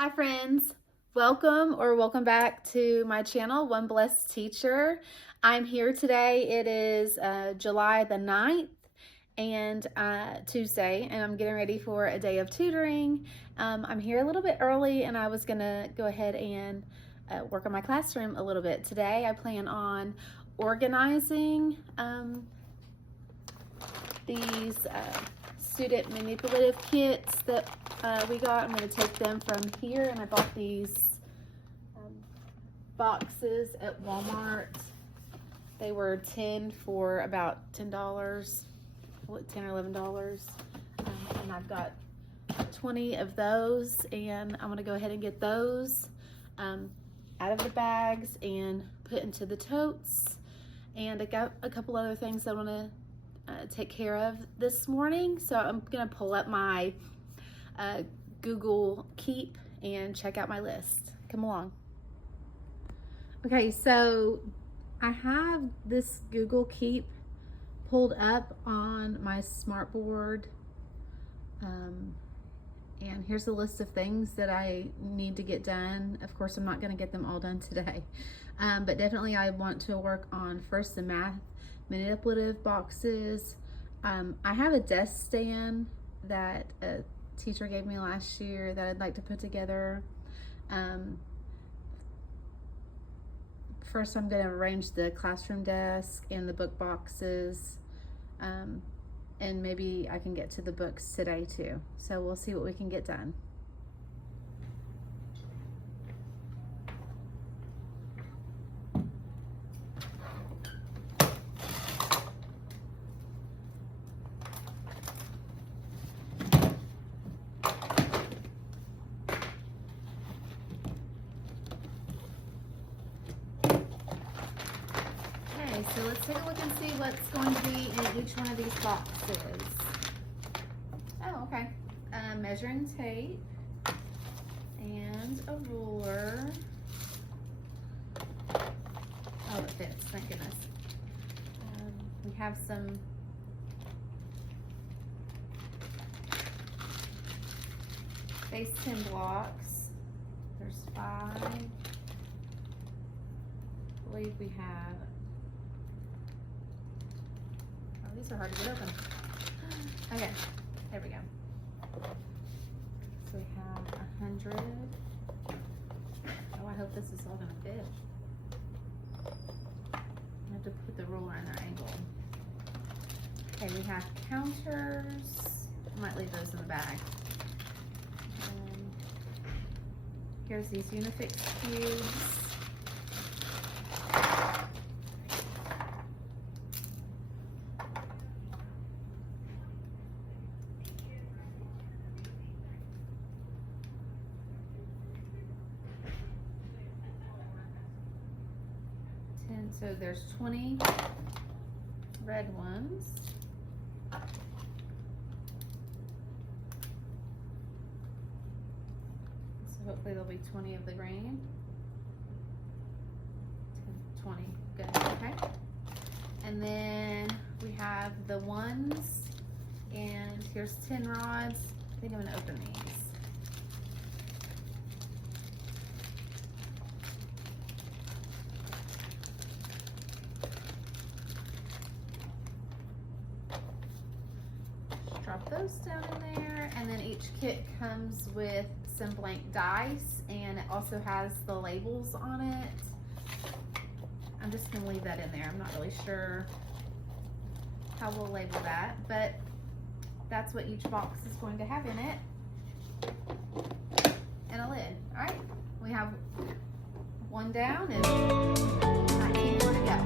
Hi friends, welcome back to my channel, One Blessed Teacher. I'm here today. It is July the 9th and Tuesday, and I'm getting ready for a day of tutoring. I'm here a little bit early, and I was gonna go ahead and work on my classroom a little bit. Today I plan on organizing these student manipulative kits that we got. I'm going to take them from here, and I bought these boxes at Walmart. They were 10 for about $10, $10 or $11, and I've got 20 of those, and I'm going to go ahead and get those out of the bags and put into the totes. And I got a couple other things I want to take care of this morning, so I'm gonna pull up my Google Keep and check out my list. Come along. Okay, so I have this Google Keep pulled up on my smartboard, and here's a list of things that I need to get done. Of course, I'm not going to get them all done today, but definitely I want to work on first the math manipulative boxes. I have a desk stand that a teacher gave me last year that I'd like to put together. First, I'm going to arrange the classroom desk and the book boxes, and maybe I can get to the books today too. So we'll see what we can get done. So let's take a look and see what's going to be in each one of these boxes. Oh, okay. Measuring tape and a ruler. Oh, it fits, thank goodness. We have some base 10 blocks. There's 5. I believe we have. These are hard to get open. Okay, there we go. So we have 100. Oh, I hope this is all gonna fit. I have to put the ruler in their angle. Okay, we have counters. I might leave those in the bag. Here's these Unifix cubes. So there's 20 red ones. So hopefully there'll be 20 of the green. 20, good, okay. And then we have the ones, and here's 10 rods. I think I'm gonna open these. Drop those down in there, and then each kit comes with some blank dice, and it also has the labels on it. I'm just gonna leave that in there. I'm not really sure how we'll label that, but that's what each box is going to have in it, and a lid. All right, we have one down and 19 more to go.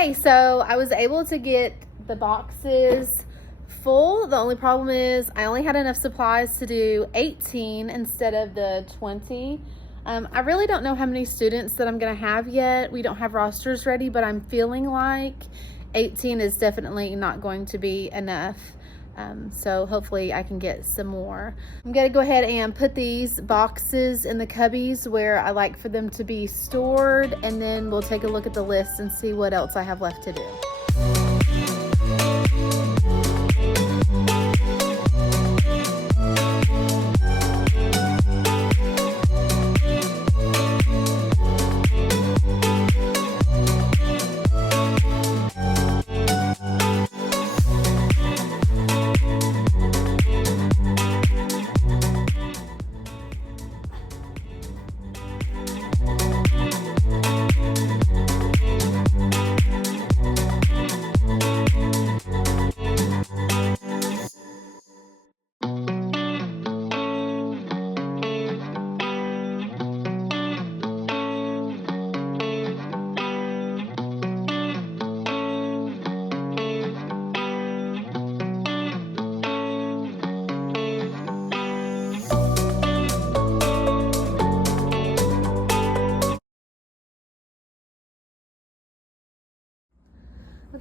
Okay, so I was able to get the boxes full. The only problem is I only had enough supplies to do 18 instead of the 20. I really don't know how many students that I'm gonna have yet. We don't have rosters ready, but I'm feeling like 18 is definitely not going to be enough. So hopefully I can get some more. I'm gonna go ahead and put these boxes in the cubbies where I like for them to be stored, and then we'll take a look at the list and see what else I have left to do.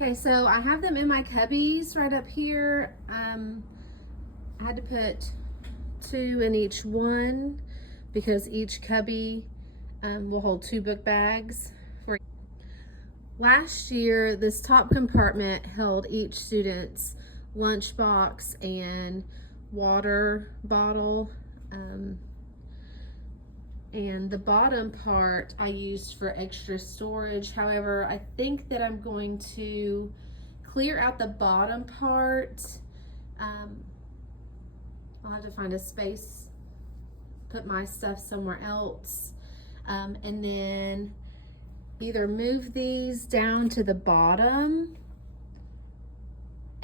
Okay, so I have them in my cubbies right up here. I had to put 2 in each one because each cubby will hold 2 book bags. Last year, this top compartment held each student's lunchbox and water bottle. And the bottom part I used for extra storage. However, I think that I'm going to clear out the bottom part. I'll have to find a space, put my stuff somewhere else, and then either move these down to the bottom,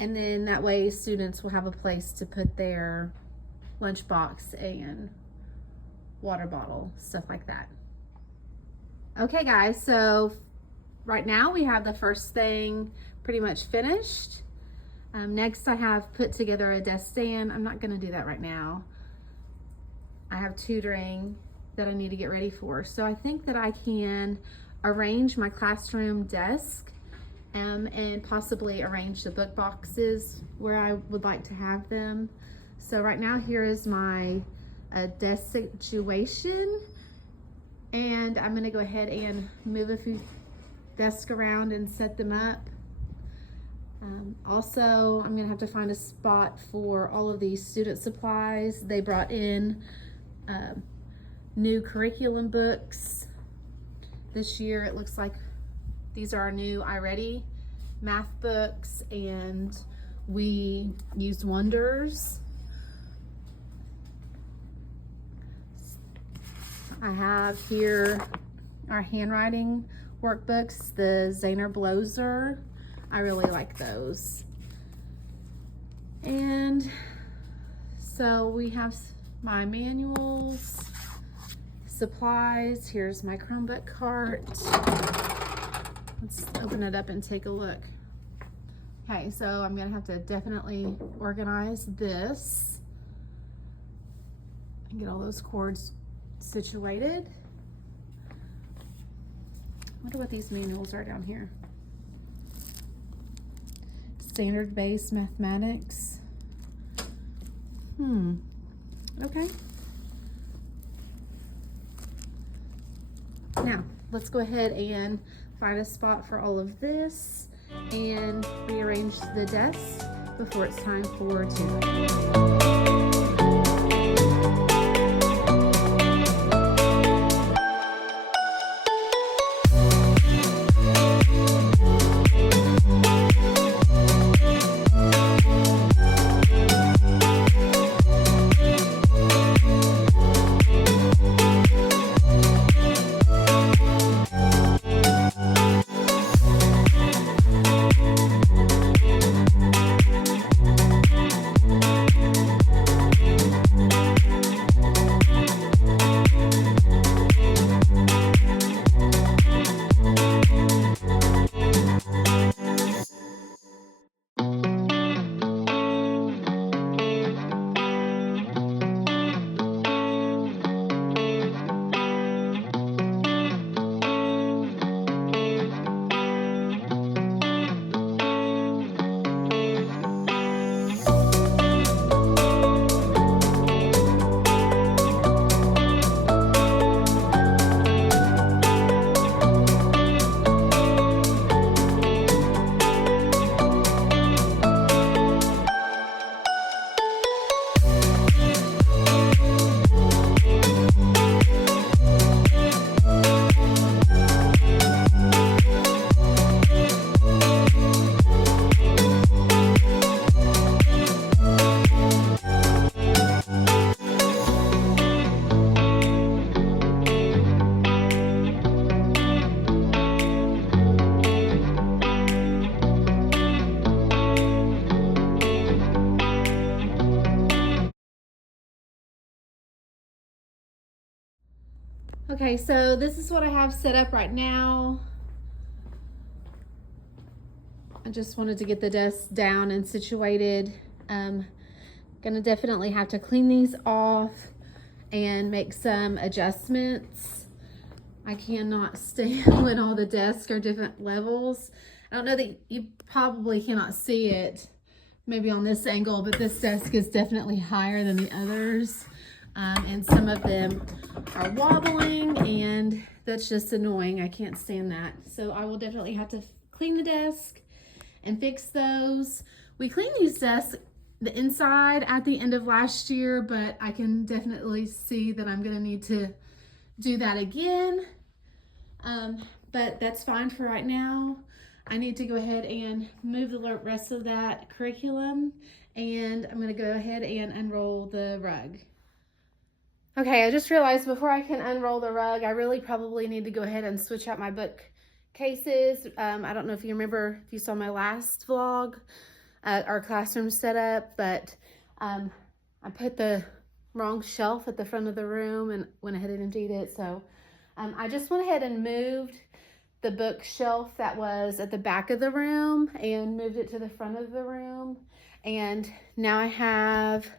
and then that way students will have a place to put their lunchbox and water bottle, stuff like that. Okay guys, so right now we have the first thing pretty much finished. Next I have put together a desk stand. I'm not gonna do that right now. I have tutoring that I need to get ready for. So I think that I can arrange my classroom desk and possibly arrange the book boxes where I would like to have them. So right now here is my desk situation, and I'm gonna go ahead and move a few desks around and set them up. Also, I'm gonna have to find a spot for all of these student supplies. They brought in new curriculum books this year. It looks like these are our new iReady math books, and we used Wonders. I have here our handwriting workbooks, the Zahner Bloser. I really like those. And so we have my manuals, supplies. Here's my Chromebook cart. Let's open it up and take a look. Okay, so I'm gonna have to definitely organize this and get all those cords situated. I wonder what these manuals are down here. Standard-based mathematics. Okay. Now, let's go ahead and find a spot for all of this and rearrange the desk before it's time for tutoring. Okay, so this is what I have set up right now. I just wanted to get the desk down and situated. Gonna definitely have to clean these off and make some adjustments. I cannot stand when all the desks are different levels. I don't know that you probably cannot see it maybe on this angle, but this desk is definitely higher than the others. And some of them are wobbling, and that's just annoying. I can't stand that. So I will definitely have to clean the desk and fix those. We cleaned these desks, the inside, at the end of last year, but I can definitely see that I'm gonna need to do that again. But that's fine for right now. I need to go ahead and move the rest of that curriculum, and I'm gonna go ahead and unroll the rug. Okay, I just realized before I can unroll the rug, I really probably need to go ahead and switch out my bookcases. I don't know if you remember, if you saw my last vlog, our classroom setup, but I put the wrong shelf at the front of the room and went ahead and emptied it. So I just went ahead and moved the bookshelf that was at the back of the room and moved it to the front of the room. And now I have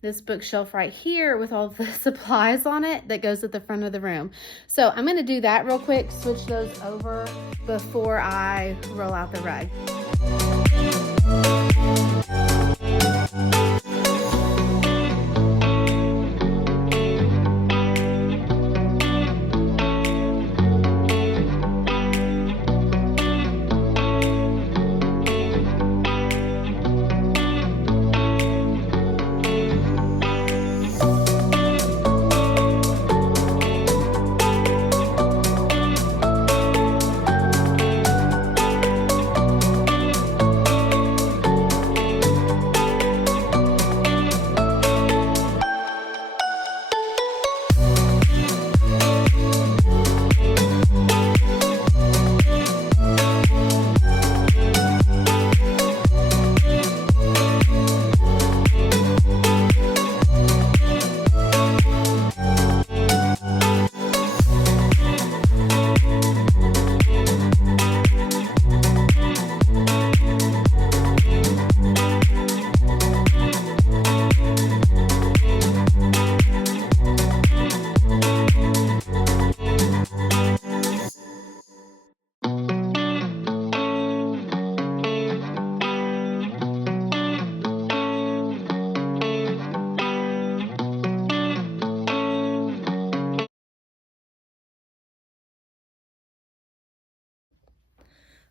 this bookshelf right here with all the supplies on it that goes at the front of the room. So I'm gonna do that real quick, switch those over before I roll out the rug.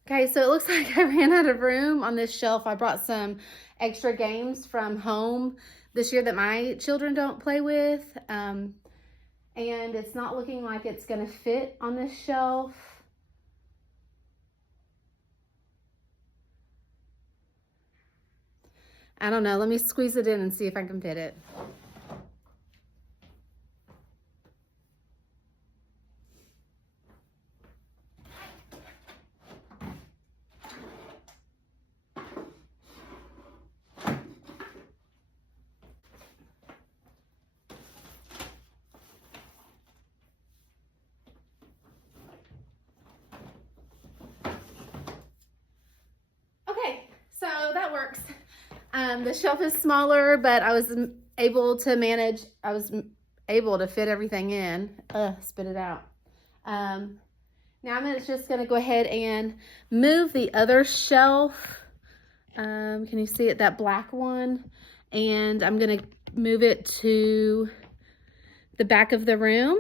Okay, so it looks like I ran out of room on this shelf. I brought some extra games from home this year that my children don't play with. And it's not looking like it's gonna fit on this shelf. I don't know, let me squeeze it in and see if I can fit it. So that works. The shelf is smaller, but I was able to manage, I was able to fit everything in. Spit it out. Now I'm just gonna go ahead and move the other shelf. Can you see it, that black one? And I'm gonna move it to the back of the room.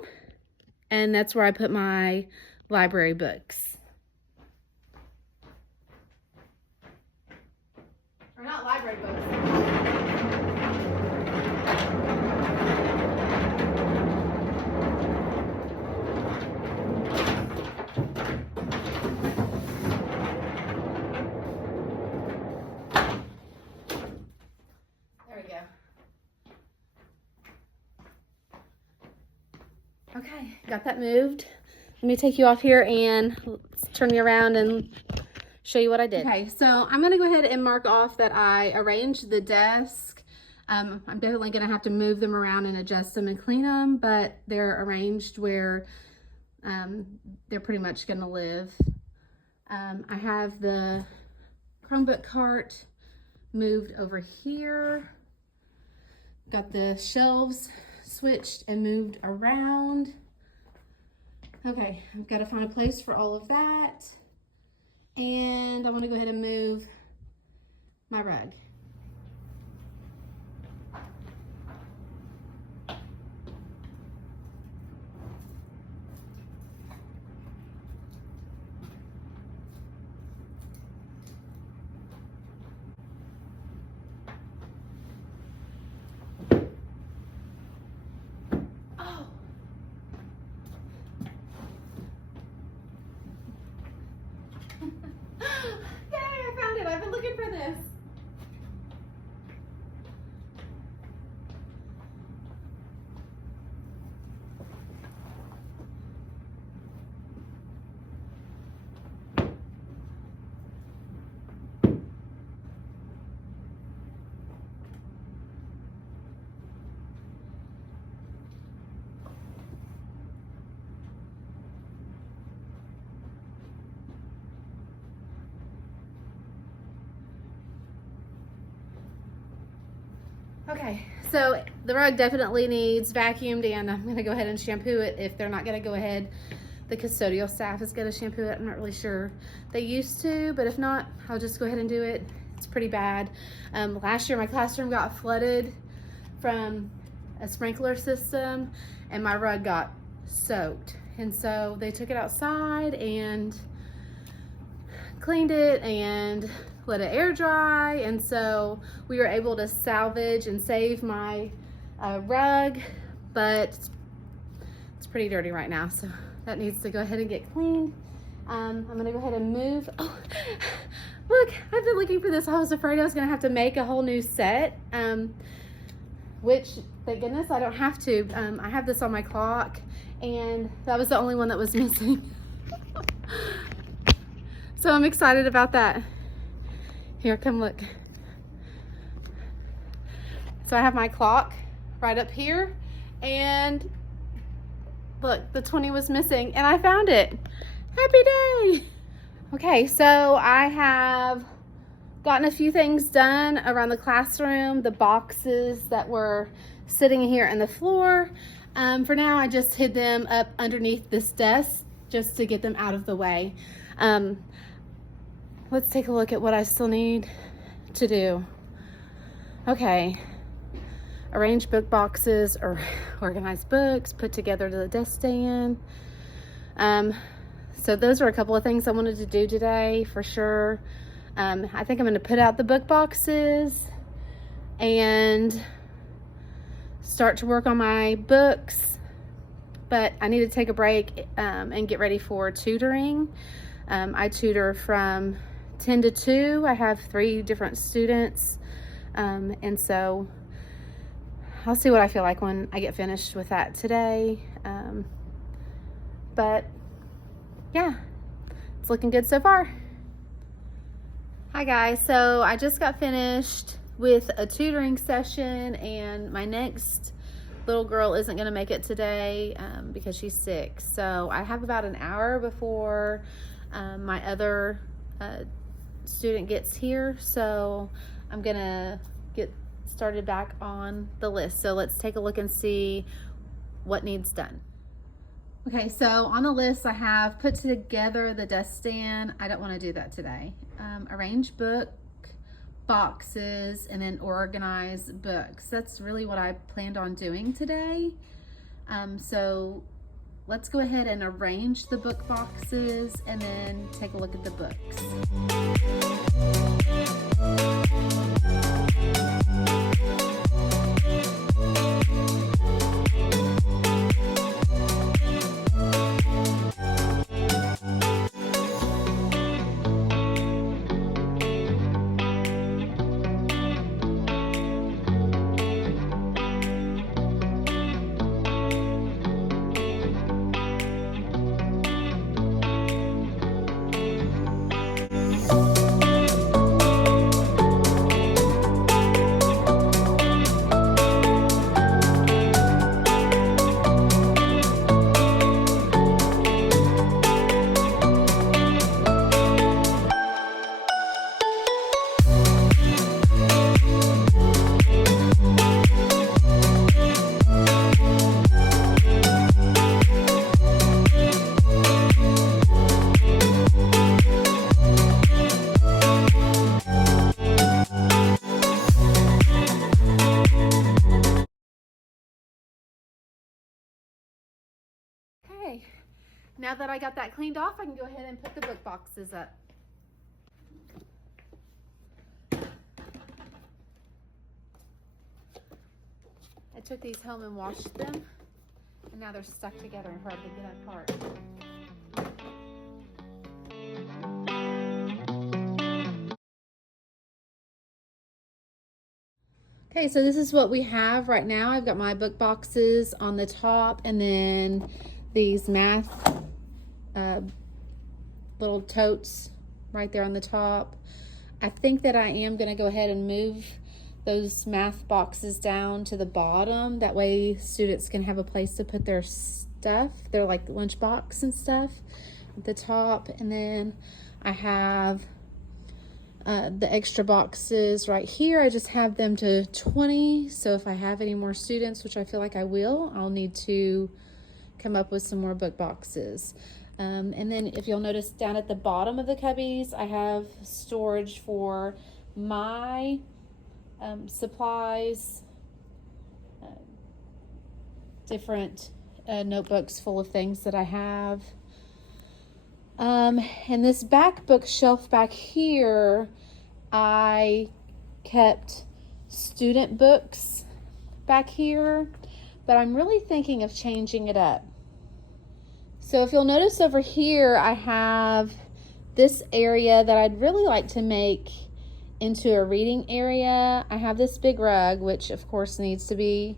And that's where I put my library books. Or not library books. There we go. Okay, got that moved. Let me take you off here and turn you around and show you what I did. Okay, so I'm gonna go ahead and mark off that I arranged the desk I'm definitely gonna have to move them around and adjust them and clean them, but they're arranged where they're pretty much gonna live. I have the Chromebook cart moved over here. Got the shelves switched and moved around. Okay, I've got to find a place for all of that. And I want to go ahead and move my rug. Okay, so the rug definitely needs vacuumed, and I'm gonna go ahead and shampoo it. If they're not gonna go ahead, the custodial staff is gonna shampoo it. I'm not really sure. They used to, but if not, I'll just go ahead and do it. It's pretty bad. Last year my classroom got flooded from a sprinkler system and my rug got soaked. And so they took it outside and cleaned it and let it air dry, and so we were able to salvage and save my rug, but it's pretty dirty right now, so that needs to go ahead and get cleaned. I'm gonna go ahead and move. Oh, look, I've been looking for this. I was afraid I was gonna have to make a whole new set, which thank goodness I don't have to. I have this on my clock, and that was the only one that was missing. So I'm excited about that. Here, come look. So I have my clock right up here, and look, the 20 was missing and I found it. Happy day. Okay, so I have gotten a few things done around the classroom, the boxes that were sitting here on the floor. For now, I just hid them up underneath this desk just to get them out of the way. Let's take a look at what I still need to do. Okay, arrange book boxes or organize books, put together the desk stand. So those are a couple of things I wanted to do today for sure. I think I'm gonna put out the book boxes and start to work on my books, but I need to take a break and get ready for tutoring. I tutor from 10 to 2. I have 3 different students, and so I'll see what I feel like when I get finished with that today. But yeah, it's looking good so far. Hi guys, so I just got finished with a tutoring session, and my next little girl isn't going to make it today because she's sick. So I have about an hour before my other student gets here, so I'm gonna get started back on the list. So let's take a look and see what needs done. Okay, so on the list I have put together the desk stand. I don't want to do that today. Arrange book boxes and then organize books. That's really what I planned on doing today. So let's go ahead and arrange the book boxes and then take a look at the books. now that I got that cleaned off, I can go ahead and put the book boxes up. I took these home and washed them, and now they're stuck together and hard to get apart. Okay, so this is what we have right now. I've got my book boxes on the top, and then these math little totes right there on the top. I think that I am going to go ahead and move those math boxes down to the bottom. That way students can have a place to put their stuff, their like lunch box and stuff at the top. And then I have the extra boxes right here. I just have them to 20. So if I have any more students, which I feel like I will, I'll need to come up with some more book boxes. And then if you'll notice down at the bottom of the cubbies, I have storage for my supplies, different notebooks full of things that I have. And this back bookshelf back here, I kept student books back here, but I'm really thinking of changing it up. So if you'll notice over here, I have this area that I'd really like to make into a reading area. I have this big rug, which of course needs to be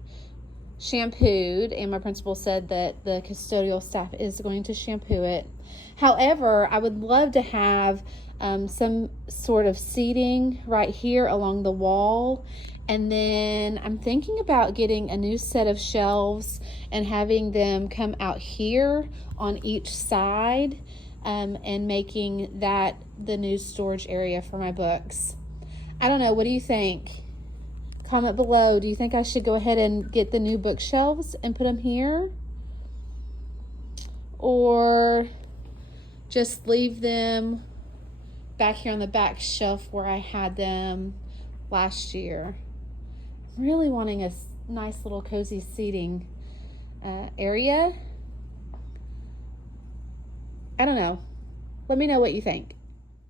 shampooed, and my principal said that the custodial staff is going to shampoo it. However, I would love to have some sort of seating right here along the wall, and then I'm thinking about getting a new set of shelves and having them come out here on each side, and making that the new storage area for my books. I don't know, what do you think? Comment below. Do you think I should go ahead and get the new bookshelves and put them here? Or just leave them back here on the back shelf where I had them last year? I'm really wanting a nice little cozy seating area. I don't know. Let me know what you think.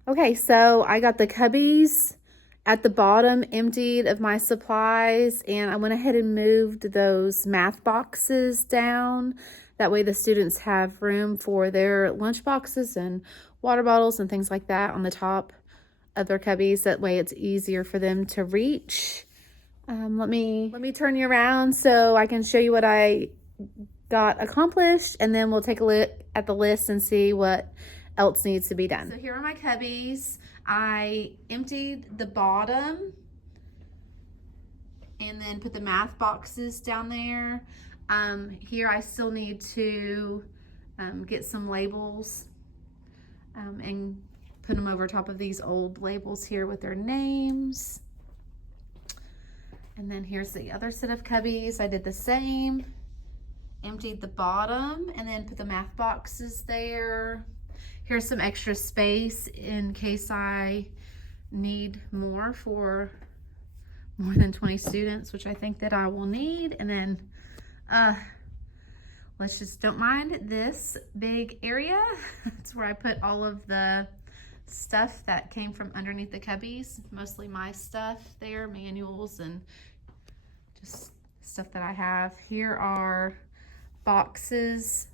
Okay, so I got the cubbies at the bottom emptied of my supplies, and I went ahead and moved those math boxes down. That way the students have room for their lunch boxes and water bottles and things like that on the top of their cubbies. That way it's easier for them to reach. Let me turn you around so I can show you what I got accomplished, and then we'll take a look at the list and see what else needs to be done. So here are my cubbies. I emptied the bottom and then put the math boxes down there. Here I still need to get some labels and put them over top of these old labels here with their names. And then here's the other set of cubbies. I did the same. Emptied the bottom and then put the math boxes there. Here's some extra space in case I need more for more than 20 students, which I think that I will need. And then let's just don't mind this big area. That's where I put all of the stuff that came from underneath the cubbies, mostly my stuff there, manuals and just stuff that I have. Here are boxes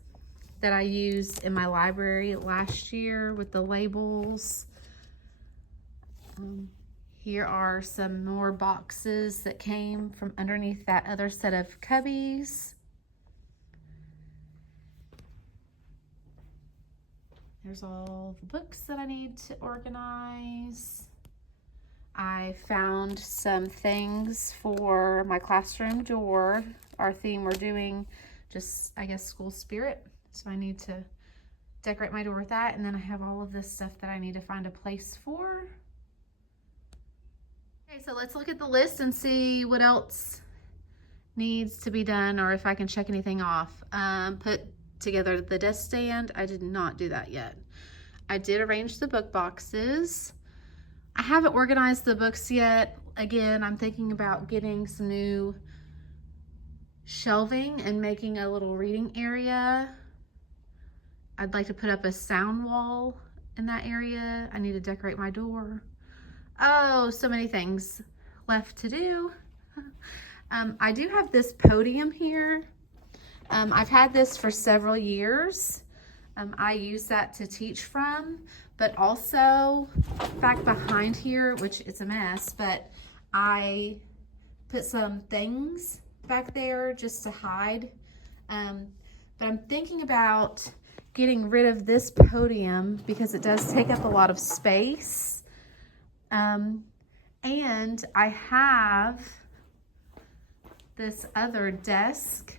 that I used in my library last year with the labels. Here are some more boxes that came from underneath that other set of cubbies. There's all the books that I need to organize. I found some things for my classroom door. Our theme, we're doing just, I guess, school spirit. So I need to decorate my door with that. And then I have all of this stuff that I need to find a place for. Okay, so let's look at the list and see what else needs to be done, or if I can check anything off. Put together the desk stand. I did not do that yet. I did arrange the book boxes. I haven't organized the books yet. Again, I'm thinking about getting some new shelving and making a little reading area I'd like to put up a sound wall in that area. I need to decorate my door. Oh, so many things left to do. I do have this podium here. I've had this for several years. I use that to teach from, but also back behind here, which is a mess, but I put some things back there just to hide. But I'm thinking about getting rid of this podium because it does take up a lot of space. And I have this other desk,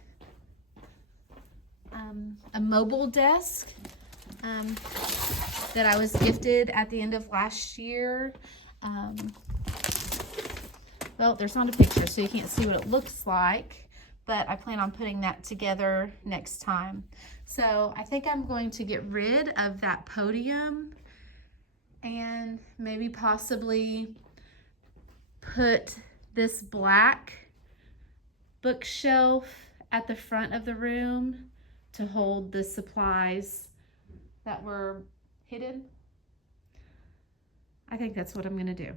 a mobile desk that I was gifted at the end of last year. Well, there's not a picture, so you can't see what it looks like, but I plan on putting that together next time. So I think I'm going to get rid of that podium and maybe possibly put this black bookshelf at the front of the room to hold the supplies that were hidden. I think that's what I'm gonna do.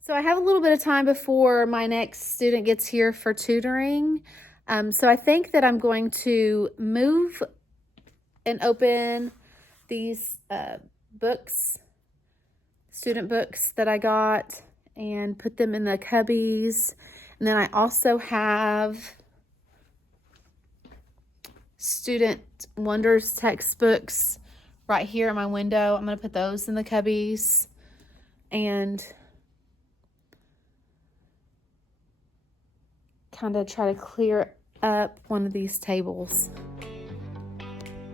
So I have a little bit of time before my next student gets here for tutoring. So I think that I'm going to move and open these books, student books that I got, and put them in the cubbies. And then I also have Student Wonders textbooks right here at my window. I'm going to put those in the cubbies and kind of try to clear up one of these tables.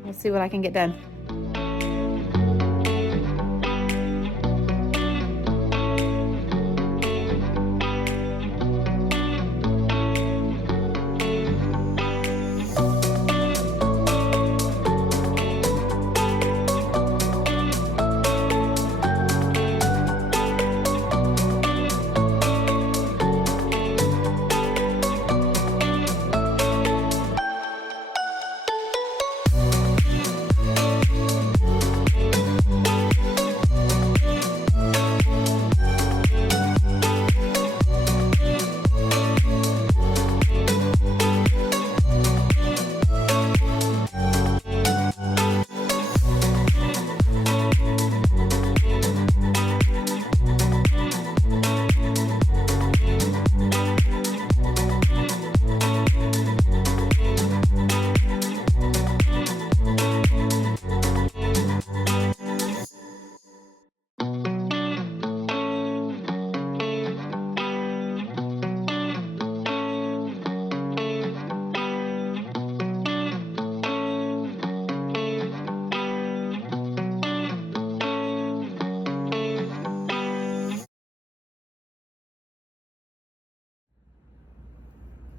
We'll see what I can get done.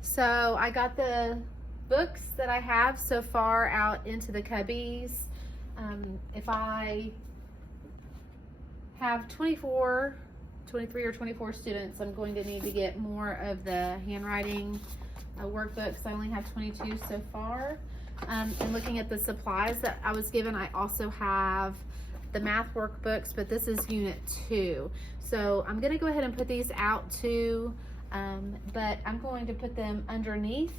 So I got the books that I have so far out into the cubbies. If I have 23 or 24 students, I'm going to need to get more of the handwriting workbooks. I only have 22 so far. And looking at the supplies that I was given, I also have the math workbooks, but this is unit 2. So I'm gonna go ahead and put these out too, but I'm going to put them underneath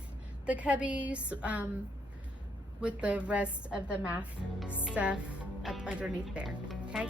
the cubbies with the rest of the math stuff up underneath there, okay?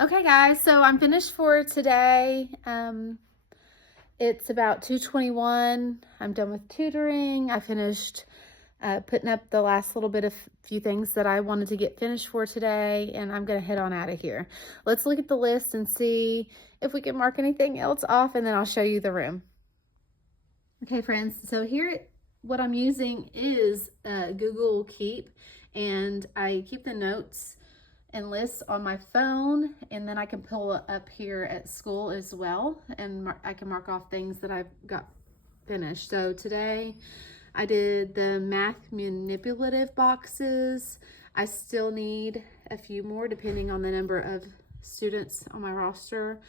Okay guys, so I'm finished for today. It's about 2:21. I'm done with tutoring. I finished putting up the last little bit of few things that I wanted to get finished for today, and I'm gonna head on out of here. Let's look at the list and see if we can mark anything else off, and then I'll show you the room. Okay, friends, so here what I'm using is Google Keep, and I keep the notes and lists on my phone, and then I can pull it up here at school as well, and I can mark off things that I've got finished. So today I did the math manipulative boxes. I still need a few more depending on the number of students on my roster.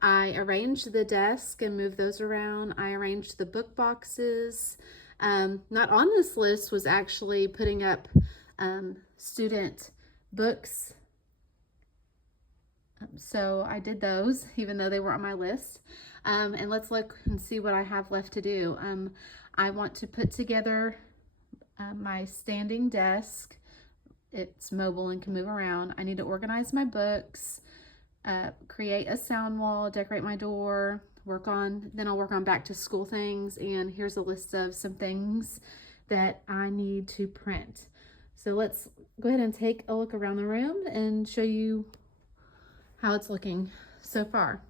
I arranged the desk and moved those around. I arranged the book boxes. Not on this list was actually putting up student books. So I did those, even though they were on my list. And let's look and see what I have left to do. I want to put together my standing desk. It's mobile and can move around. I need to organize my books, create a sound wall, decorate my door, then I'll work on back to school things. And here's a list of some things that I need to print. So let's go ahead and take a look around the room and show you how it's looking so far.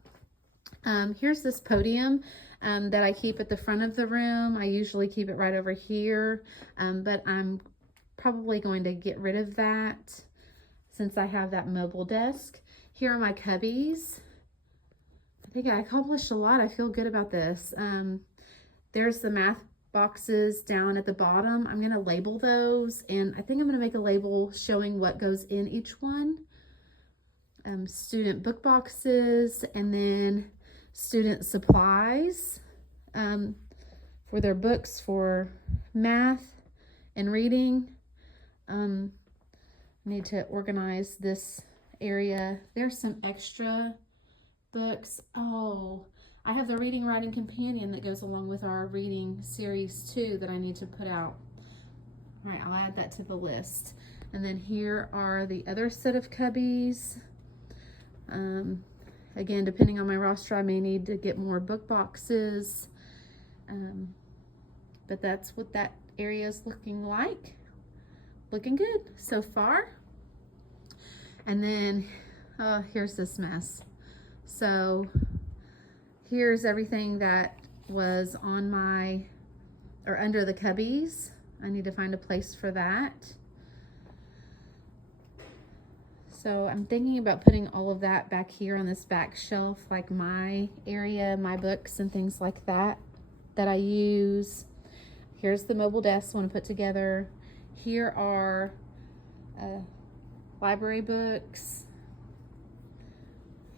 Here's this podium that I keep at the front of the room. I usually keep it right over here, but I'm probably going to get rid of that since I have that mobile desk. Here are my cubbies. I think I accomplished a lot. I feel good about this. There's the math boxes down at the bottom. I'm going to label those, and I think I'm going to make a label showing what goes in each one. Student book boxes, and then student supplies for their books for math and reading. I need to organize this area. There's some extra books. Oh, I have the Reading Writing Companion that goes along with our reading series too that I need to put out. All right, I'll add that to the list. And then here are the other set of cubbies. Again, depending on my roster, I may need to get more book boxes, but that's what that area is looking like. Looking good so far. And then here's this mess. So here's everything that was on under the cubbies. I need to find a place for that. So I'm thinking about putting all of that back here on this back shelf, like my area, my books and things like that I use. Here's the mobile desk I want to put together. Here are library books.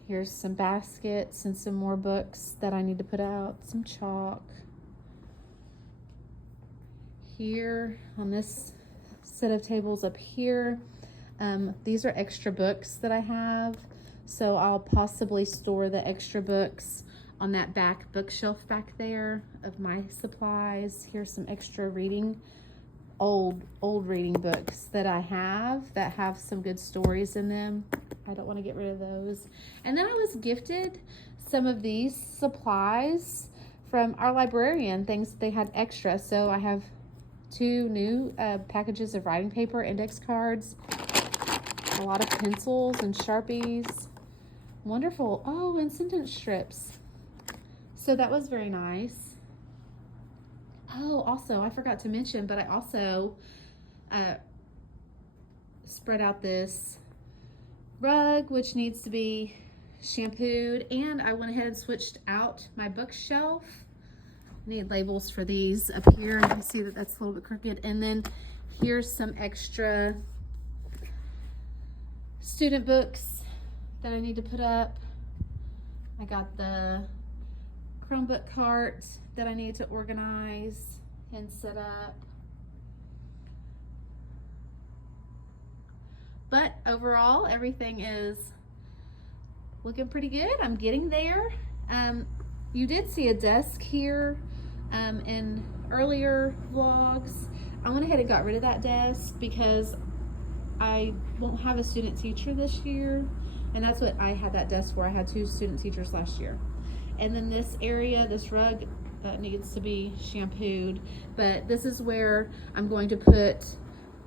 Here's some baskets and some more books that I need to put out, some chalk. Here on this set of tables up here, these are extra books that I have, so I'll possibly store the extra books on that back bookshelf back there of my supplies. Here's some extra old reading books that I have that have some good stories in them. I don't want to get rid of those. And then I was gifted some of these supplies from our librarian, things that they had extra. So I have 2 new packages of writing paper, index cards, a lot of pencils and Sharpies. Wonderful. Oh, and sentence strips. So that was very nice. Oh, also, I forgot to mention, but I also spread out this rug, which needs to be shampooed, and I went ahead and switched out my bookshelf. I need labels for these up here. You see that that's a little bit crooked. And then here's some extra student books that I need to put up. I got the Chromebook cart that I need to organize and set up. But overall, everything is looking pretty good. I'm getting there. You did see a desk here in earlier vlogs. I went ahead and got rid of that desk because I won't have a student teacher this year, and that's what I had that desk for. I had 2 student teachers last year, And then this area, this rug, that needs to be shampooed. But this is where I'm going to put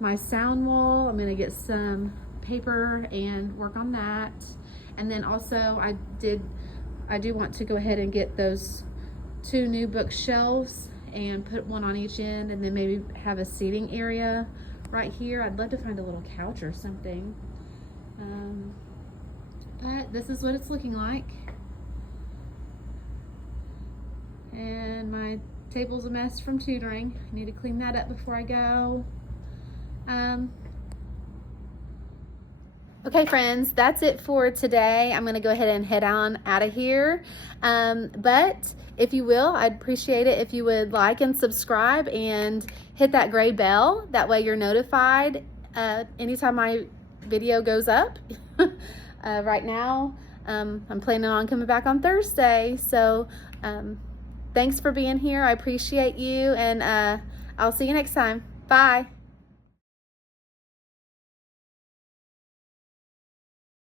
my sound wall. I'm gonna get some paper and work on that. And then also I do want to go ahead and get those 2 new bookshelves and put one on each end, and then maybe have a seating area right here. I'd love to find a little couch or something. But this is what it's looking like. And my table's a mess from tutoring. I need to clean that up before I go. Okay, friends, that's it for today. I'm gonna go ahead and head on out of here. But if you will, I'd appreciate it if you would like and subscribe and hit that gray bell. That way you're notified anytime my video goes up. Right now, I'm planning on coming back on Thursday. So thanks for being here. I appreciate you, and I'll see you next time. Bye.